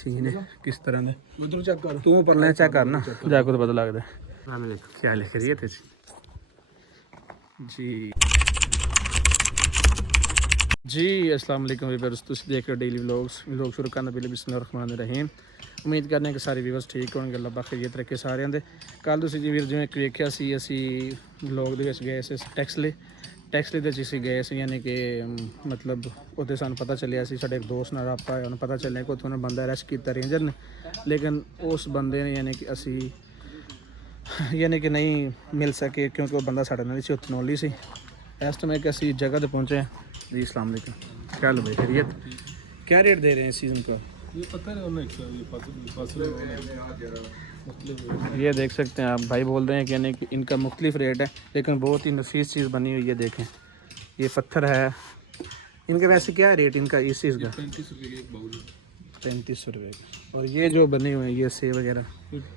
Scene है किस तरह दे उधर चेक कर तू ऊपर ले चेक कर ना जाके तो पता लगदा है क्या लिख रही है थे जी जी अस्सलाम वालेकुम व्यूअर्स तुम देख रहे हो डेली व्लॉग शुरू करना पहले बिस्मिल्लाहिर्रहमानिर्रहीम उम्मीद करने कि सारे व्यूअर्स ठीक होणगे अल्लाह पाक खैरियत रखे सारिਆਂ ਦੇ ਕੱਲ ਤੁਸੀਂ ਜੀ ਵੀਰ ਜਿਵੇਂ ਵੇਖਿਆ ਸੀ ਅਸੀਂ ਵਲੌਗ ਦੇ ਵਿੱਚ ਗਏ ਸੀ ਟੈਕਸਲੇ ਦੇ ਅਸੀਂ ਗਏ ਸੀ ਯਾਨੀ ਕਿ ਮਤਲਬ ਉੱਥੇ ਸਾਨੂੰ ਪਤਾ ਚੱਲਿਆ ਸੀ ਸਾਡੇ ਇੱਕ ਦੋਸਤ ਨਾਲ ਰਾਬਤਾ ਹੋਇਆ ਉਹਨੂੰ ਪਤਾ ਚੱਲਿਆ ਕਿ ਉੱਥੋਂ ਬੰਦਾ ਅਰੈਸਟ ਕੀਤਾ ਰੇਂਜਰ ਨੇ ਲੇਕਿਨ ਉਸ ਬੰਦੇ ਨੇ ਯਾਨੀ ਕਿ ਅਸੀਂ ਯਾਨੀ ਕਿ ਨਹੀਂ ਮਿਲ ਸਕੇ ਕਿਉਂਕਿ ਉਹ ਬੰਦਾ ਸਾਡੇ ਨਾਲ ਸੀ ਉੱਥੇ ਨੋਲੀ ਸੀ ਇਸ ਟਾਈਮ एक ऐसी जगह पे पहुँचे हैं जी अस्सलाम वालेकुम क्या लो भाई खैरियत क्या रेट दे रहे हैं सीज़न का ये पता नहीं ये देख सकते हैं आप भाई बोल रहे हैं कि यानी कि इनका मुख्तलिफ रेट है लेकिन बहुत ही नफीस चीज़ बनी हुई है देखें ये पत्थर है इनका वैसे क्या रेट इनका इस चीज़ का 35 रुपये एक बाउल 35 रुपये और ये जो बने हुए हैं ये सेब वगैरह एक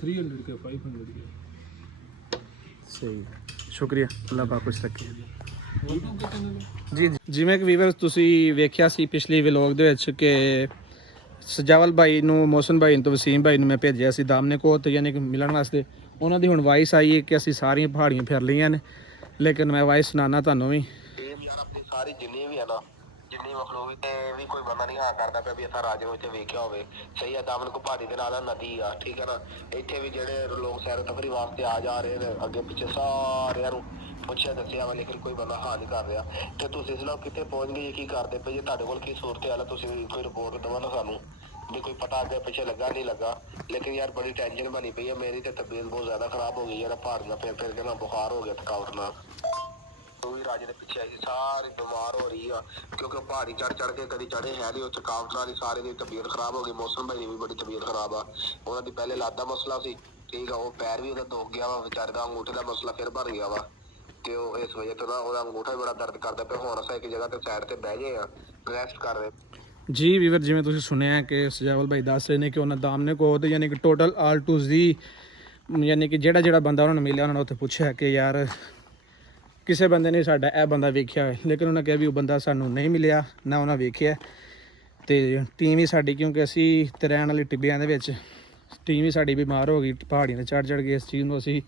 300 के 500 के सही ਸ਼ੁਕਰੀਆ ਅੱਲਾਹ ਪਾਕ ਖੁਸ਼ ਰੱਖੇ ਜੀ ਜਿਵੇਂ ਕਿ ਵੀਵਰਸ ਤੁਸੀਂ ਵੇਖਿਆ ਸੀ ਪਿਛਲੀ ਵਲੌਗ ਦੇ ਵਿੱਚ ਕਿ ਸਜਾਵਲ ਭਾਈ ਨੂੰ ਮੋਹਸਨ ਭਾਈ ਤੋਂ ਵਸੀਮ ਭਾਈ ਨੂੰ ਮੈਂ ਭੇਜਿਆ ਸੀ ਦਾਮਨੇ ਕੋਲ ਤੇ ਯਾਨੀ ਕਿ ਮਿਲਣ ਵਾਸਤੇ ਉਹਨਾਂ ਦੀ ਹੁਣ ਵਾਇਸ ਆਈ ਹੈ ਕਿ ਅਸੀਂ ਸਾਰੀਆਂ ਪਹਾੜੀਆਂ ਫਿਰ ਲਈਆਂ ਨੇ ਲੇਕਿਨ ਮੈਂ ਵਾਇਸ ਸੁਣਾਉਣਾ ਤੁਹਾਨੂੰ ਵੀ ਯਾਰ ਆਪਣੀ ਸਾਰੀ ਜਿੰਨੀ ਵੀ ਹੈ ਨਾ ਜਿੰਨੀ ਮਖਲੂਕ ਤੇ ਵੀ ਕੋਈ ਬੰਦਾ ਨਹੀਂ ਹਾਂ ਕਰਦਾ ਪਿਆ ਵੀ ਅਸਾਂ ਰਾਜੇ ਨੂੰ ਇੱਥੇ ਵੇਖਿਆ ਹੋਵੇ ਸਹੀ ਆ ਦਾਮਨ ਕੋ ਪਹਾੜੀ ਦੇ ਨਾਲ ਨਦੀ ਆ ਠੀਕ ਹੈ ਨਾ ਇੱਥੇ ਵੀ ਜਿਹੜੇ ਲੋਕ ਸੈਰ ਤਫਰੀ ਵਾਸਤੇ ਆ ਜਾ ਰਹੇ ਨੇ ਅੱਗੇ ਪਿੱਛੇ ਸਾਰਿਆਂ ਨੂੰ ਪੁੱਛਿਆ ਦੱਸਿਆ ਵਾ ਲੇਕਿਨ ਕੋਈ ਬੰਦਾ ਹਾਂ ਨਹੀਂ ਕਰ ਰਿਹਾ ਤੇ ਤੁਸੀਂ ਇਸ ਨਾਲ ਕਿੱਥੇ ਪਹੁੰਚ ਗਏ ਕੀ ਕਰਦੇ ਪਏ ਜੇ ਤੁਹਾਡੇ ਕੋਲ ਕੀ ਸੂਰਤ ਹਾਲ ਤੁਸੀਂ ਕੋਈ ਰਿਪੋਰਟ ਦਵਾ ਨਾ ਸਾਨੂੰ ਵੀ ਕੋਈ ਪਤਾ ਅੱਗੇ ਪਿੱਛੇ ਲੱਗਾ ਨਹੀਂ ਲੱਗਾ ਲੇਕਿਨ ਯਾਰ ਬੜੀ ਟੈਨਸ਼ਨ ਬਣੀ ਪਈ ਹੈ ਮੇਰੀ ਤੇ ਤਬੀਅਤ ਬਹੁਤ ਜ਼ਿਆਦਾ ਖਰਾਬ ਹੋ ਗਈ ਯਾਰ ਪਹਾੜੀਆਂ ਫਿਰ ਕੇ ਨਾ ਬੁਖਾਰ ਹੋ ਗਿਆ ਥਕਾਵਟ ਨਾਲ ਵੀ ਰਾਜੇ ਦੇ ਪਿੱਛੇ ਆਈ ਸਾਰੀ ਬਿਮਾਰ ਹੋ ਰਹੀ ਆ ਕਿਉਂਕਿ ਪਹਾੜੀ ਚੜ ਕੇ ਕਦੀ ਚੜੇ ਹੈ ਨਹੀਂ ਉਹ ਥਕਾਵਟ ਨਾਲ ਹੀ ਸਾਰੇ ਦੀ ਤਬੀਅਤ ਖਰਾਬ ਹੋ ਗਈ ਮੌਸਮ ਭਾਈ ਦੀ ਵੀ ਬੜੀ ਤਬੀਅਤ ਖਰਾਬ ਆ ਉਹਨਾਂ ਦੀ ਪਹਿਲੇ ਲੱਤ ਦਾ ਮਸਲਾ ਸੀ ਠੀਕ ਆ ਉਹ ਪੈਰ ਵੀ ਉਹਦਾ ਦੁੱਖ ਗਿਆ ਵਾ ਵਿਚਾਰੇ ਦਾ ਅੰਗੂਠੇ ਦਾ ਮਸਲਾ ਫਿਰ ਭਰ ਗਿਆ ਵਾ ਤੇ ਉਹ ਇਸ ਵਜ੍ਹਾ ਤੋਂ ਨਾ ਉਹਦਾ ਅੰਗੂਠਾ ਬੜਾ ਦਰਦ ਕਰਦਾ ਪਿਆ ਹੁਣ ਅਸੀਂ ਇੱਕ ਜਗ੍ਹਾ ਤੇ ਸਾਈਡ ਤੇ ਬਹਿ ਗਏ ਆ ਰੈਸਟ ਕਰ ਰਹੇ ਜੀ ਵੀਵਰ ਜਿਵੇਂ ਤੁਸੀਂ ਸੁਣਿਆ ਕਿ ਸਜਾਵਲ ਭਾਈ ਦੱਸ ਰਹੇ ਨੇ ਕਿ ਉਹਨਾਂ ਦਾਮਨੇ ਕੋ ਉਹਦੇ ਯਾਨੀ ਕਿ ਟੋਟਲ ਆਲ ਟੂ ਜ਼ੀ ਯਾਨੀ ਕਿ ਜਿਹੜਾ ਬੰਦਾ ਉਹਨਾਂ ਨੂੰ ਮਿਲਿਆ ਉਹਨਾਂ ਨੇ ਉੱਥੇ ਪੁੱਛਿਆ ਕਿ ਯਾਰ ਕਿਸੇ ਬੰਦੇ ਨੇ ਸਾਡਾ ਇਹ ਬੰਦਾ ਵੇਖਿਆ ਹੋਇਆ ਲੇਕਿਨ ਉਹਨਾਂ ਕਿਹਾ ਵੀ ਉਹ ਬੰਦਾ ਸਾਨੂੰ ਨਹੀਂ ਮਿਲਿਆ ਨਾ ਉਹਨਾਂ ਵੇਖਿਆ ਤੇ ਟੀਮ ਹੀ ਸਾਡੀ ਕਿਉਂਕਿ ਅਸੀਂ ਤੇ ਰਹਿਣ ਵਾਲੀ ਟਿੱਬਿਆਂ ਦੇ ਵਿੱਚ ਟੀਮ ਹੀ ਸਾਡੀ ਬਿਮਾਰ ਹੋ ਗਈ ਪਹਾੜੀਆਂ ਤੇ ਚੜ ਕੇ ਇਸ ਚੀਜ਼ ਨੂੰ ਅਸੀਂ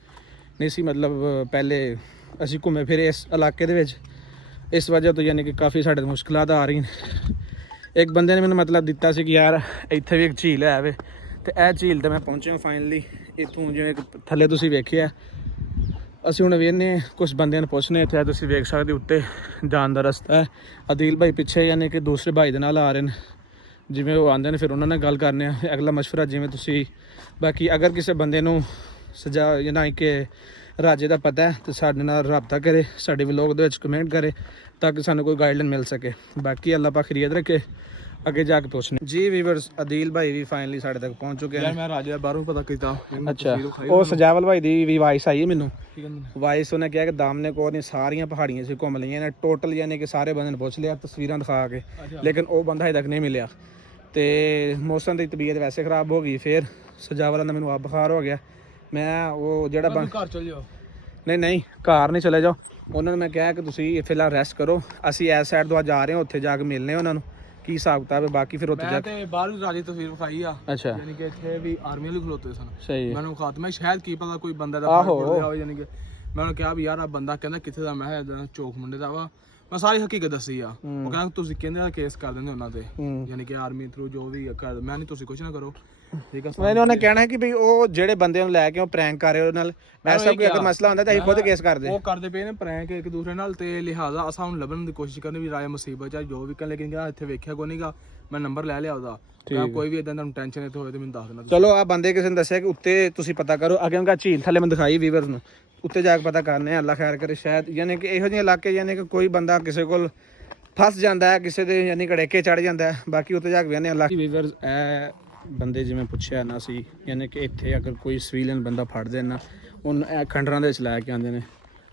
ਨਹੀਂ ਸੀ ਮਤਲਬ ਪਹਿਲੇ ਅਸੀਂ ਘੁੰਮੇ ਫਿਰੇ ਇਸ ਇਲਾਕੇ ਦੇ ਵਿੱਚ ਇਸ ਵਜ੍ਹਾ ਤੋਂ ਯਾਨੀ ਕਿ ਕਾਫੀ ਸਾਡੇ ਮੁਸ਼ਕਲਾਂ ਆ ਰਹੀਆਂ ਇੱਕ ਬੰਦੇ ਨੇ ਮੈਨੂੰ ਮਤਲਬ ਦਿੱਤਾ ਸੀ ਕਿ ਯਾਰ ਇੱਥੇ ਵੀ ਇੱਕ ਝੀਲ ਹੈ ਵੇ ਤੇ ਇਹ ਝੀਲ ਤੇ ਮੈਂ ਪਹੁੰਚਿਆ ਫਾਈਨਲੀ ਇੱਥੋਂ ਜਿਵੇਂ ਥੱਲੇ ਤੁਸੀਂ ਵੇਖਿਆ ਅਸੀਂ ਹੁਣ ਵੇਖਦੇ ਕੁਝ ਬੰਦਿਆਂ ਨੂੰ ਪੁੱਛਨੇ ਇੱਥੇ ਤੁਸੀਂ ਵੇਖ ਸਕਦੇ ਉੱਤੇ ਜਾਣ ਦਾ ਰਸਤਾ ਹੈ ਅਦੀਲ ਭਾਈ ਪਿੱਛੇ ਯਾਨੀ ਕਿ ਦੂਸਰੇ ਭਾਈ ਦੇ ਨਾਲ ਆ ਰਹੇ ਨੇ ਜਿਵੇਂ ਉਹ ਆਉਂਦੇ ਨੇ ਫਿਰ ਉਹਨਾਂ ਨਾਲ ਗੱਲ ਕਰਨੇ ਆ ਅਗਲਾ ਮਸ਼ਵਰਾ ਜਿਵੇਂ ਤੁਸੀਂ ਬਾਕੀ ਅਗਰ ਕਿਸੇ ਬੰਦੇ ਨੂੰ ਸਜਾ ਯਾਨੀ ਕਿ ਰਾਜੇ ਦਾ ਪਤਾ ਹੈ ਤੇ ਸਾਡੇ ਨਾਲ ਰਾਬਤਾ ਕਰੇ ਸਾਡੇ ਵਲੌਗ ਦੇ ਵਿੱਚ ਕਮੈਂਟ ਕਰੇ ਤਾਂ ਕਿ ਸਾਨੂੰ ਕੋਈ ਗਾਈਡਲਾਈਨ ਮਿਲ ਸਕੇ ਬਾਕੀ ਅੱਲਾਹ ਪਾਕ ਖੈਰੀਅਤ ਰੱਖੇ ਅੱਗੇ ਜਾ ਕੇ ਪੁੱਛਨੇ ਜੀ ਵੀਵਰਸ ਅਦੀਲ ਭਾਈ ਵੀ ਫਾਈਨਲੀ ਸਾਡੇ ਤੱਕ ਪਹੁੰਚ ਚੁੱਕੇ ਹਨ ਮੈਂ ਰਾਜੇ ਦਾ ਬਾਹਰੋਂ ਪਤਾ ਕੀਤਾ ਅੱਛਾ ਉਹ ਸਜਾਵਲ ਭਾਈ ਦੀ ਵੀ ਵਾਇਸ ਆਈ ਹੈ ਮੈਨੂੰ ਵਾਇਸ ਉਹਨੇ ਕਿਹਾ ਕਿ ਦਾਮਨੇ ਕੋਲ ਨੇ ਸਾਰੀਆਂ ਪਹਾੜੀਆਂ ਸੀ ਘੁੰਮ ਲਈਆਂ ਨੇ ਟੋਟਲ ਯਾਨੀ ਕਿ ਸਾਰੇ ਬੰਦੇ ਨੇ ਪੁੱਛ ਲਿਆ ਤਸਵੀਰਾਂ ਦਿਖਾ ਕੇ ਲੇਕਿਨ ਉਹ ਬੰਦਾ ਹਜੇ ਤੱਕ ਨਹੀਂ ਮਿਲਿਆ ਤੇ ਮੌਸਮ ਦੀ ਤਬੀਅਤ ਵੈਸੇ ਖਰਾਬ ਹੋ ਗਈ ਫਿਰ ਸਜਾਵਲ ਦਾ ਮੈਨੂੰ ਆਪ ਬੁਖਾਰ ਹੋ ਗਿਆ ਮੈਂ ਉਹ ਜਿਹੜਾ ਘਰ ਚਲ ਜਾਓ ਨਹੀਂ ਘਰ ਨਹੀਂ ਚਲੇ ਜਾਓ ਉਹਨਾਂ ਨੂੰ ਮੈਂ ਕਿਹਾ ਕਿ ਤੁਸੀਂ ਫਿਲਹਾਲ ਰੈਸਟ ਕਰੋ ਅਸੀਂ ਇਸ ਸਾਈਡ ਤੋਂ ਅੱਜ ਆ ਰਹੇ ਹਾਂ ਉੱਥੇ ਜਾ ਕੇ ਮਿਲਨੇ ਉਹਨਾਂ ਨੂੰ ਕੀ ਹਿਸਾਬ ਕਿਤਾਬ ਹੈ ਬਾਕੀ ਫਿਰ ਉੱਥੇ ਜਾ ਕੇ ਤੇ ਬਾਹਰ ਵੀ ਰਾਜੇ ਤਸਵੀਰ ਵਿਖਾਈ ਆ ਅੱਛਾ ਯਾਨੀ ਕਿ ਇੱਥੇ ਵੀ ਆਰਮੀ ਵਾਲੇ ਖਲੋਤੇ ਸਨ ਸਹੀ ਮੈਨੂੰ ਖਾਤਮਾ ਸ਼ਾਇਦ ਕੀ ਪਤਾ ਕੋਈ ਬੰਦਾ ਦਾ ਹੋਵੇ ਯਾਨੀ ਕਿ ਮੈਂ ਉਹਨੂੰ ਕਿਹਾ ਵੀ ਯਾਰ ਆ ਬੰਦਾ ਕਹਿੰਦਾ ਕਿੱਥੇ ਦਾ ਮੈਂ ਇਦਾਂ ਚੌਕ ਮੁੰਡੇ ਦਾ ਵਾ ਮੈਂ ਸਾਰੀ ਹਕੀਕਤ ਦੱਸੀ ਆ ਉਹ ਕਹਿੰਦਾ ਤੁਸੀਂ ਕਹਿੰਦੇ ਕੇਸ ਕਰ ਦਿੰਦੇ ਉਹਨਾਂ ਤੇ ਯਾਨੀ ਕਿ ਆਰਮੀ ਥਰੂ ਜੋ ਵੀ ਕਰ ਮੈਂ ਨਹੀਂ ਤੁਸੀਂ ਕੁਝ ਨਾ ਕਰੋ ਠੀਕ ਆ ਮੈਨੂੰ ਉਹਨੇ ਕਹਿਣਾ ਕਿ ਵੀ ਉਹ ਜਿਹੜੇ ਬੰਦੇ ਨੂੰ ਲੈ ਕੇ ਉਹ ਪ੍ਰੈਂਕ ਕਰ ਰਹੇ ਉਹਨਾਂ ਨਾਲ ਐਸਾ ਕੋਈ ਅਗਰ ਮਸਲਾ ਹੁੰਦਾ ਤਾਂ ਅਸੀਂ ਖੁਦ ਕੇਸ ਕਰਦੇ ਉਹ ਕਰਦੇ ਪਏ ਨੇ ਪ੍ਰੈਂਕ ਇੱਕ ਦੂਸਰੇ ਨਾਲ ਤੇ ਲਿਹਾਜ਼ਾ ਅਸਾਂ ਨੂੰ ਲੱਭਣ ਦੀ ਕੋਸ਼ਿਸ਼ ਕਰਨੀ ਵੀ ਰਾਏ ਮੁਸੀਬਤ ਚਾਹੇ ਜੋ ਵੀ ਕਰ ਲੇਕਿਨ ਕਿਹਾ ਇੱਥੇ ਵੇਖਿਆ ਕੋਈ ਨਹੀਂਗਾ ਮੈਂ ਨੰਬਰ ਲੈ ਲਿਆ ਉਹਦਾ ਕੋਈ ਵੀ ਇਦਾਂ ਦਾ ਟੈਨਸ਼ਨ ਇੱਥੇ ਹੋਵੇ ਤੇ ਮੈਨੂੰ ਦੱਸ ਦੇਣਾ ਚਲੋ ਆ ਬੰਦੇ ਕਿਸੇ ਨੇ ਦੱਸਿਆ ਕਿ ਉੱਤੇ ਤੁਸੀਂ ਪਤਾ ਕਰੋ ਅੱਗੇ ਉਹਦਾ ਝੀਲ ਥੱਲੇ ਮੈਂ ਦਿਖਾਈ ਵੀਵਰਸ ਨੂੰ ਉੱਤੇ ਜਾ ਕੇ ਪਤਾ ਕਰਨੇ ਅੱਲਾ ਖੈਰ ਕਰੇ ਸ਼ਾਇਦ ਯਾਨੀ ਕਿ ਇਹੋ ਜਿਹੇ ਇਲਾਕੇ ਯਾਨੀ ਕਿ ਕੋਈ ਬੰਦਾ ਕਿਸੇ ਕੋਲ ਫਸ ਜਾਂਦਾ ਹੈ ਕਿਸੇ ਦੇ ਯਾਨੀ ਕੜੇਕੇ ਚੜ ਜਾਂਦਾ ਹੈ ਬਾਕੀ ਉੱਤੇ ਜਾ ਕੇ ਵੇਖਦੇ ਅੱਲਾ ਵੀਵਰਸ ਇਹ ਬੰਦੇ ਜਿਵੇਂ ਪੁੱਛਿਆ ਨਾ ਸੀ ਯਾਨੀ ਕਿ ਇੱਥੇ ਅਗਰ ਕੋਈ ਸਿਵੀਲੀਅਨ ਬੰਦਾ ਫੜਦੇ ਨਾ ਉਹਨੂੰ ਇਹ ਖੰਡਰਾਂ ਦੇ ਵਿੱਚ ਲੈ ਕੇ ਆਉਂਦੇ ਨੇ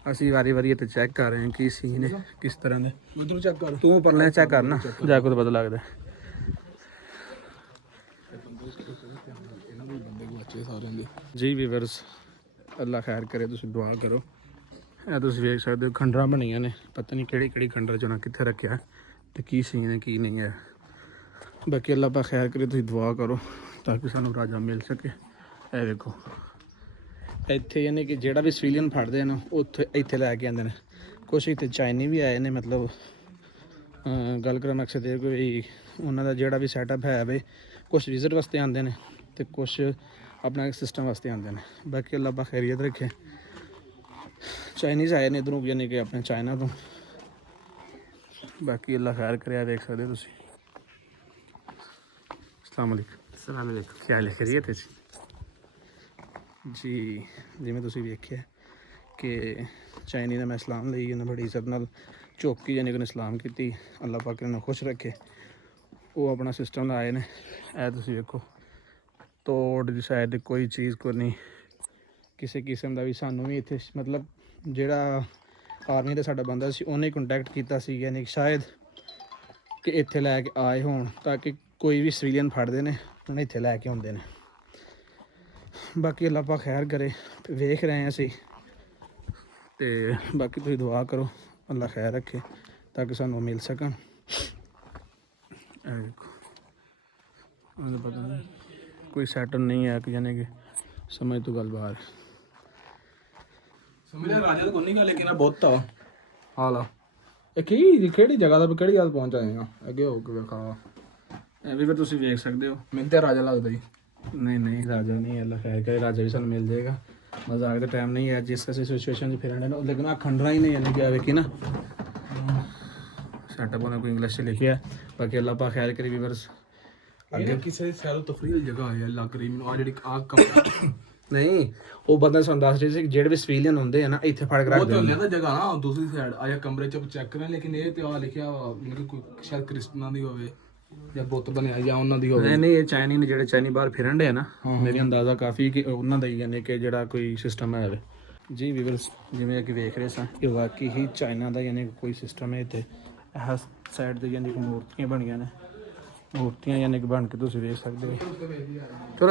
ਅਸੀਂ ਵਾਰੀ ਇੱਥੇ ਚੈੱਕ ਕਰ ਰਹੇ ਹਾਂ ਕੀ ਸੀਨ ਹੈ ਕਿਸ ਤਰ੍ਹਾਂ ਦੇ ਉਧਰ ਚੈੱਕ ਕਰ ਤੂੰ ਉੱਪਰ ਲੈ ਚੈੱਕ ਕਰ ਨਾ ਜਾ ਕੇ ਤਾਂ ਪਤਾ ਲੱਗਦਾ ਜੀ ਵੀਵਰਸ ਅੱਲਾ ਖੈਰ ਕਰੇ ਤੁਸੀਂ ਦੁਆ ਕਰੋ ਇਹ ਤੁਸੀਂ ਵੇਖ ਸਕਦੇ ਹੋ ਖੰਡਰਾਂ ਬਣੀਆਂ ਨੇ ਪਤਾ ਨਹੀਂ ਕਿਹੜੀ ਖੰਡਰ 'ਚ ਉਹਨਾਂ ਕਿੱਥੇ ਰੱਖਿਆ ਤੇ ਕੀ ਸੀਨ ਹੈ ਕੀ ਨਹੀਂ ਹੈ ਬਾਕੀ ਅੱਲਾ ਪਾ ਖੈਰ ਕਰੇ, ਤੁਸੀਂ ਦੁਆ ਕਰੋ ਤਾਂ ਕਿ ਸਾਨੂੰ ਰਾਜਾ ਮਿਲ ਸਕੇ। ਇਹ ਵੇਖੋ ਇੱਥੇ ਯਾਨੀ ਕਿ ਜਿਹੜਾ ਵੀ ਸਿਵੀਲੀਅਨ ਫੜਦੇ ਨੇ ਉੱਥੇ ਇੱਥੇ ਲੈ ਕੇ ਆਉਂਦੇ ਨੇ। ਕੁਛ ਇੱਥੇ ਚਾਈਨੀ ਵੀ ਆਏ ਨੇ, ਮਤਲਬ ਗੱਲ ਕਰਨ ਮਕਸਦ ਇਹ ਕੋਈ ਉਹਨਾਂ ਦਾ ਜਿਹੜਾ ਵੀ ਸੈਟਅਪ ਹੈ ਵੇ, ਕੁਛ ਵਿਜ਼ਿਟ ਵਾਸਤੇ ਆਉਂਦੇ ਨੇ ਅਤੇ ਕੁਛ ਆਪਣਾ ਸਿਸਟਮ ਵਾਸਤੇ ਆਉਂਦੇ ਨੇ। ਬਾਕੀ ਅੱਲਾ ਪਾ ਖੈਰੀਅਤ ਰੱਖੇ। ਚਾਈਨੀਜ਼ ਆਏ ਨੇ ਇੱਧਰੋਂ ਯਾਨੀ ਕਿ ਆਪਣੇ ਚਾਈਨਾ ਤੋਂ। ਬਾਕੀ ਅੱਲਾ ਖੈਰ ਕਰਿਆ, ਦੇਖ ਸਕਦੇ ਹੋ ਤੁਸੀਂ। अस्सलाम वालेकुम। ਕੀ ਹਾਲ ਹੈ, ਖੈਰੀਅਤ ਹੈ ਜੀ। ਜਿਵੇਂ ਤੁਸੀਂ ਵੇਖਿਆ ਕਿ ਚਾਈਨੀ ਦਾ ਮੈਂ ਸਲਾਮ ਲਈ, ਉਹਨੇ ਬੜੀ ਇੱਜ਼ਤ ਨਾਲ ਝੁੱਕ ਕੇ ਯਾਨੀ ਕਿ ਉਹਨੇ ਸਲਾਮ ਕੀਤੀ। ਅੱਲਾ ਪਾਕ ਨੂੰ ਖੁਸ਼ ਰੱਖੇ। ਉਹ ਆਪਣਾ ਸਿਸਟਮ ਲਾਏ ਨੇ। ਇਹ ਤੁਸੀਂ ਵੇਖੋ ਤੋੜ ਦੀ ਸਾਈਡ ਕੋਈ ਚੀਜ਼ ਕੋਈ ਨਹੀਂ ਕਿਸੇ ਕਿਸਮ ਦਾ ਵੀ। ਸਾਨੂੰ ਵੀ ਇੱਥੇ ਮਤਲਬ ਜਿਹੜਾ ਆਰਮੀ ਦਾ ਸਾਡਾ ਬੰਦਾ ਸੀ ਉਹਨੇ ਕੰਟੈਕਟ ਕੀਤਾ ਸੀ, ਯਾਨੀ ਸ਼ਾਇਦ ਕਿ ਇੱਥੇ ਲੈ ਕੇ ਆਏ ਹੋਣ ਤਾਂ ਕਿ ਕੋਈ ਵੀ ਸਿਵੀਲੀਅਨ ਫੜਦੇ ਨੇ ਉਹਨੇ ਇੱਥੇ ਲੈ ਕੇ ਆਉਂਦੇ ਨੇ। ਬਾਕੀ ਅੱਲਾ ਪਾਕ ਖੈਰ ਕਰੇ, ਵੇਖ ਰਹੇ ਹਾਂ ਅਸੀਂ। ਅਤੇ ਬਾਕੀ ਤੁਸੀਂ ਦੁਆ ਕਰੋ ਅੱਲਾ ਖੈਰ ਰੱਖੇ ਤਾਂ ਕਿ ਸਾਨੂੰ ਮਿਲ ਸਕਣ। ਪਤਾ ਨਹੀਂ ਕੋਈ ਸੈਟਲ ਨਹੀਂ ਹੈ ਕਿ ਯਾਨੀ ਕਿ ਸਮਝ ਤੋਂ ਗੱਲ ਬਾਹਰ। ਸਮਝਿਆ ਰਾਜਾ ਤਾਂ ਕੋਈ ਨਹੀਂ ਗਾ, ਲੇਕਿਨ ਆ ਬਹੁਤ ਆ ਹਾਲ ਆ। ਇਹ ਕਿਹੜੀ ਜਗ੍ਹਾ ਦਾ ਕਿਹੜੀ ਗੱਲ ਪਹੁੰਚ ਆਏ ਆ? ਅੱਗੇ ਹੋ ਕੇ ਵੇਖਾ ਇਹ ਵੀ ਫਿਰ ਤੁਸੀਂ ਵੇਖ ਸਕਦੇ ਹੋ। ਮੈਨੂੰ ਤਾਂ ਰਾਜਾ ਲੱਗਦਾ ਜੀ। ਨਹੀਂ ਰਾਜਾ ਨਹੀਂ, ਅੱਲਾ ਖੈਰ ਕਰੇ, ਰਾਜਾ ਵੀ ਸਾਨੂੰ ਮਿਲ ਜਾਏਗਾ। ਮਜ਼ਾਕ ਦਾ ਟਾਈਮ ਨਹੀਂ ਹੈ। ਜਿਸ ਅਸੀਂ ਸਿਚੁਏਸ਼ਨ 'ਚ ਫਿਰਨ ਨੇ, ਲੇਕਿਨ ਆ ਖੰਡਰਾ ਹੀ ਨਹੀਂ ਯਾਨੀ ਕਿ ਵੇਖੀ ਨਾ ਸੈਟਅਪ ਉਹਨਾਂ ਕੋਈ ਇੰਗਲਿਸ਼ 'ਚ ਲਿਖਿਆ। ਬਾਕੀ ਅੱਲਾ ਪਾ ਖੈਰ ਕਰੇ ਵੀਵਰਸ। ਅੱਗੇ ਕਿਸੇ ਸੈਰੋ ਤਫਰੀਹ ਦੀ ਜਗ੍ਹਾ ਹੈ ਲੱਗ ਰਹੀ ਮੈਨੂੰ। ਆ ਜਿਹੜੀ ਆ ਕਮਰਾ ਨਹੀਂ ਉਹ ਬੰਦਾ ਸਾਨੂੰ ਦੱਸ ਰਿਹਾ ਸੀ ਜਿਹੜੇ ਵੀ ਸਿਵੀਲੀਅਨ ਹੁੰਦੇ ਆ ਨਾ ਇੱਥੇ ਫੜ ਕੇ ਉਹ ਰੱਖਦੇ ਤੇ ਨੇ। ਹੁੰਦਾ ਜਗ੍ਹਾ ਨਾ ਦੂਸਰੀ ਸਾਈਡ ਆਇਆ ਕਮਰੇ ਚ ਚੈੱਕ ਕਰਾਂ, ਲੇਕਿਨ ਇਹ ਤੇ ਆ ਲਿਖਿਆ ਵਾ ਮਤਲਬ ਕੋਈ ਸ਼ਾਇਦ ਕ੍ਰਿਸਚਨਾਂ ਦੀ ਹੋਵੇ ਜਾਂ ਬੁੱਤ ਬਣਿਆ ਜਾਂ ਉਹਨਾਂ ਦੀ ਹੋਵੇ। ਨਹੀਂ ਇਹ ਚਾਈਨੀ ਨੇ, ਜਿਹੜੇ ਚਾਈਨੀ ਬਾਹਰ ਫਿਰਨ ਦੇ ਆ ਨਾ, ਮੇਰੀ ਅੰਦਾਜ਼ਾ ਕਾਫੀ ਕਿ ਉਹਨਾਂ ਦਾ ਹੀ ਯਾਨੀ ਕਿ ਜਿਹੜਾ ਕੋਈ ਸਿਸਟਮ ਹੈ ਜੀ ਵੀਵਰਸ। ਜਿਵੇਂ ਕਿ ਵੇਖ ਰਹੇ ਸਾਂ ਇਹ ਵਾਕਈ ਹੀ ਚਾਈਨਾ ਦਾ ਯਾਨੀ ਕਿ ਕੋਈ ਸਿਸਟਮ ਹੈ ਇੱਥੇ। ਇਹ ਸਾਈਡ ਤੇ ਯਾਨੀ ਕਿ ਮੂਰਤੀਆਂ ਬਣੀਆਂ ਨੇ, ਮੂਰਤੀਆਂ ਯਾਨੀ ਕਿ ਬਣ ਕੇ ਤੁਸੀਂ ਵੇਖ ਸਕਦੇ ਹੋ।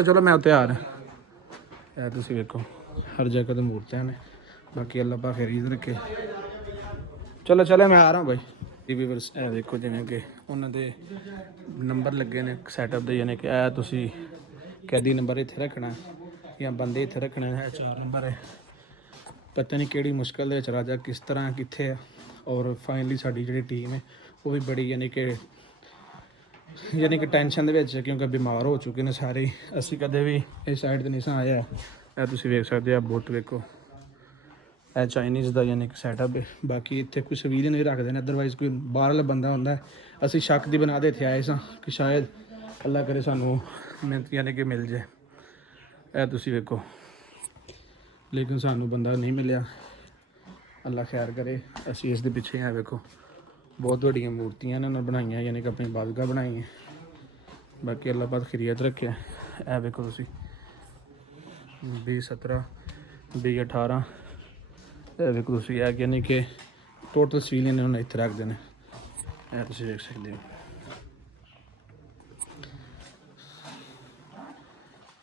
ਚਲੋ ਮੈਂ ਉੱਤੇ ਆ ਰਿਹਾ। ਇਹ ਤੁਸੀਂ ਵੇਖੋ ਹਰ ਜਗ੍ਹਾ ਤੇ ਮੂਰਤੀਆਂ ਨੇ। ਬਾਕੀ ਅੱਲਾ ਪਾ ਖੈਰੀਅਤ ਰੱਖੇ। ਚਲੋ ਮੈਂ ਆ ਰਹਾ ਭਾਈ। ਵੀਵਰਸ ਇਹ ਦੇਖੋ ਜਿਵੇਂ ਕਿ ਉਹਨਾਂ ਦੇ ਨੰਬਰ ਲੱਗੇ ਨੇ ਸੈਟਅਪ ਦੇ, ਯਾਨੀ ਕਿ ਇਹ ਤੁਸੀਂ ਕੈਦੀ ਨੰਬਰ ਇੱਥੇ ਰੱਖਣਾ ਜਾਂ ਬੰਦੇ ਇੱਥੇ ਰੱਖਣੇ ਹੈ। 4 ਨੰਬਰ ਹੈ। ਪਤਾ ਨਹੀਂ ਕਿਹੜੀ ਮੁਸ਼ਕਿਲ ਦੇ ਵਿੱਚ ਰਾਜਾ ਕਿਸ ਤਰ੍ਹਾਂ ਕਿੱਥੇ ਆ। ਔਰ ਫਾਈਨਲੀ ਸਾਡੀ ਜਿਹੜੀ ਟੀਮ ਹੈ ਉਹ ਵੀ ਬੜੀ ਯਾਨੀ ਕਿ ਟੈਨਸ਼ਨ ਦੇ ਵਿੱਚ, ਕਿਉਂਕਿ ਬਿਮਾਰ ਹੋ ਚੁੱਕੇ ਨੇ ਸਾਰੇ। ਅਸੀਂ ਕਦੇ ਵੀ ਇਸ ਸਾਈਡ 'ਤੇ ਨਹੀਂ ਸਾਂ ਆਇਆ। ਇਹ ਤੁਸੀਂ ਵੇਖ ਸਕਦੇ ਆ ਬੁੱਤ ਵੇਖੋ। ਇਹ ਚਾਈਨੀਜ਼ ਦਾ ਯਾਨੀ ਕਿ ਸੈਟਅਪ ਹੈ। ਬਾਕੀ ਇੱਥੇ ਕੋਈ ਸਿਵੀਲੀਅਨ ਵੀ ਰੱਖਦੇ ਨੇ, ਅਦਰਵਾਈਜ਼ ਕੋਈ ਬਾਹਰਲਾ ਬੰਦਾ ਹੁੰਦਾ। ਅਸੀਂ ਸ਼ੱਕ ਦੀ ਬਣਾ ਦੇ ਇੱਥੇ ਆਏ ਸਾਂ ਕਿ ਸ਼ਾਇਦ ਅੱਲਾ ਕਰੇ ਸਾਨੂੰ ਮਿਹਨਤ ਯਾਨੀ ਕਿ ਮਿਲ ਜਾਏ। ਇਹ ਤੁਸੀਂ ਵੇਖੋ, ਲੇਕਿਨ ਸਾਨੂੰ ਬੰਦਾ ਨਹੀਂ ਮਿਲਿਆ। ਅੱਲਾ ਖੈਰ ਕਰੇ। ਅਸੀਂ ਇਸ ਦੇ ਪਿੱਛੇ ਆ ਵੇਖੋ ਬਹੁਤ ਵੱਡੀਆਂ ਮੂਰਤੀਆਂ ਨੇ ਉਹਨਾਂ ਬਣਾਈਆਂ, ਯਾਨੀ ਕਿ ਆਪਣੀ ਬਾਦਗਾਹ ਬਣਾਈ ਹੈ। ਬਾਕੀ ਅੱਲਾ ਪਾਕ ਖੈਰੀਅਤ ਰੱਖਿਆ। ਇਹ ਵੇਖੋ ਤੁਸੀਂ 2017 2018 ਇਹ ਵੇਖੋ ਤੁਸੀਂ ਇਹ ਯਾਨੀ ਕਿ ਟੋਟਲ ਸਿਵੀਲੀਅਨ ਉਹਨਾਂ ਇੱਥੇ ਰੱਖਦੇ ਨੇ। ਇਹ ਤੁਸੀਂ ਵੇਖ ਸਕਦੇ ਹੋ।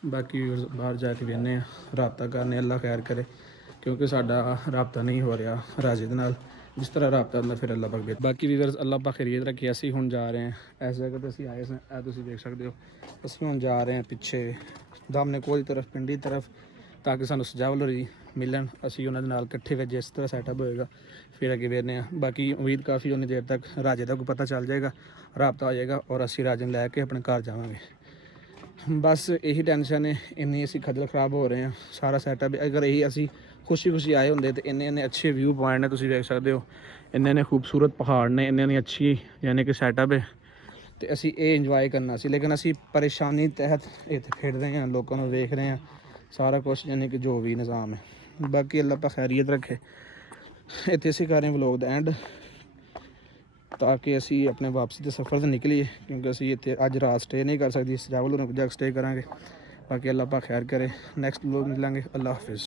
ਬਾਕੀ ਬਾਹਰ ਜਾ ਕੇ ਵੇਖਦੇ ਹਾਂ, ਰਾਬਤਾ ਕਰਨੇ। ਅੱਲਾ ਖੈਰ ਕਰੇ, ਕਿਉਂਕਿ ਸਾਡਾ ਰਾਬਤਾ ਨਹੀਂ ਹੋ ਰਿਹਾ ਰਾਜੇ ਦੇ ਨਾਲ ਜਿਸ ਤਰ੍ਹਾਂ ਰਾਬਤਾ ਹੁੰਦਾ ਫਿਰ ਅੱਲਾ ਪਾਕ। ਬਾਕੀ ਵੀਵਰਸ ਅੱਲਾ ਪਾਕ ਖੈਰੀਅਤ ਰੱਖੀ। ਅਸੀਂ ਹੁਣ ਜਾ ਰਹੇ ਹਾਂ ਇਸ ਜਗ੍ਹਾ 'ਤੇ ਅਸੀਂ ਆਏ ਸਾਂ। ਇਹ ਤੁਸੀਂ ਦੇਖ ਸਕਦੇ ਹੋ। ਅਸੀਂ ਹੁਣ ਜਾ ਰਹੇ ਹਾਂ ਪਿੱਛੇ ਦਾਮਨੇ ਕੋਲ ਦੀ ਤਰਫ, ਪਿੰਡੀ ਦੀ ਤਰਫ, ਤਾਂ ਕਿ ਸਾਨੂੰ ਸਜਾਵਲ ਜੀ ਮਿਲਣ। ਅਸੀਂ ਉਹਨਾਂ ਦੇ ਨਾਲ ਇਕੱਠੇ ਵਿੱਚ ਜਿਸ ਤਰ੍ਹਾਂ ਸੈਟਅਪ ਹੋਏਗਾ ਫਿਰ ਅੱਗੇ ਵੇਖਦੇ ਹਾਂ। ਬਾਕੀ ਉਮੀਦ ਕਾਫੀ ਉਨੀ ਦੇਰ ਤੱਕ ਰਾਜੇ ਦਾ ਕੋਈ ਪਤਾ ਚੱਲ ਜਾਏਗਾ, ਰਾਬਤਾ ਹੋ ਜਾਏਗਾ ਔਰ ਅਸੀਂ ਰਾਜੇ ਨੂੰ ਲੈ ਕੇ ਆਪਣੇ ਘਰ ਜਾਵਾਂਗੇ। ਬਸ ਇਹੀ ਟੈਨਸ਼ਨ ਹੈ, ਇੰਨੀ ਅਸੀਂ ਖੱਜਲ ਖਰਾਬ ਹੋ ਰਹੇ ਹਾਂ। ਸਾਰਾ ਸੈਟਅਪ ਅਗਰ ਇਹੀ ਅਸੀਂ ਖੁਸ਼ੀ ਆਏ ਹੁੰਦੇ ਤੇ ਇੰਨੇ ਅੱਛੇ ਵਿਊ ਪੁਆਇੰਟ ਨੇ, ਤੁਸੀਂ ਦੇਖ ਸਕਦੇ ਹੋ। ਇੰਨੇ ਖੂਬਸੂਰਤ ਪਹਾੜ ਨੇ, ਇੰਨੀ ਅੱਛੀ ਯਾਨੀ ਕਿ ਸੈਟਅਪ ਹੈ ਤੇ ਅਸੀਂ ਇਹ ਇੰਜੋਏ ਕਰਨਾ ਸੀ। ਲੇਕਿਨ ਅਸੀਂ ਪਰੇਸ਼ਾਨੀ ਤਹਿਤ ਇੱਥੇ ਖੇਡ ਰਹੇ ਹਾਂ, ਲੋਕਾਂ ਨੂੰ ਵੇਖ ਰਹੇ ਹਾਂ, ਸਾਰਾ ਕੁਛ ਯਾਨੀ ਕਿ ਜੋ ਵੀ ਨਿਜ਼ਾਮ ਹੈ। ਬਾਕੀ ਅੱਲਾ ਪਾਕ ਖੈਰੀਅਤ ਰੱਖੇ। ਇੱਥੇ ਅਸੀਂ ਕਰ ਰਹੇ ਵਲੋਗ ਦਾ ਐਂਡ, ਤਾਂ ਕਿ ਅਸੀਂ ਆਪਣੇ ਵਾਪਸੀ ਦੇ ਸਫ਼ਰ 'ਤੇ ਨਿਕਲੀਏ, ਕਿਉਂਕਿ ਅਸੀਂ ਇੱਥੇ ਅੱਜ ਰਾਤ ਸਟੇ ਨਹੀਂ ਕਰ ਸਕਦੇ। ਸਜਾਵਲ ਨੂੰ ਜਾ ਕੇ ਸਟੇ ਕਰਾਂਗੇ। ਬਾਕੀ ਅੱਲਾ ਪਾਕ ਖੈਰ ਕਰੇ। ਨੈਕਸਟ ਵਲੋਗ ਮਿਲਾਂਗੇ। ਅੱਲਾ ਹਾਫਿਜ਼।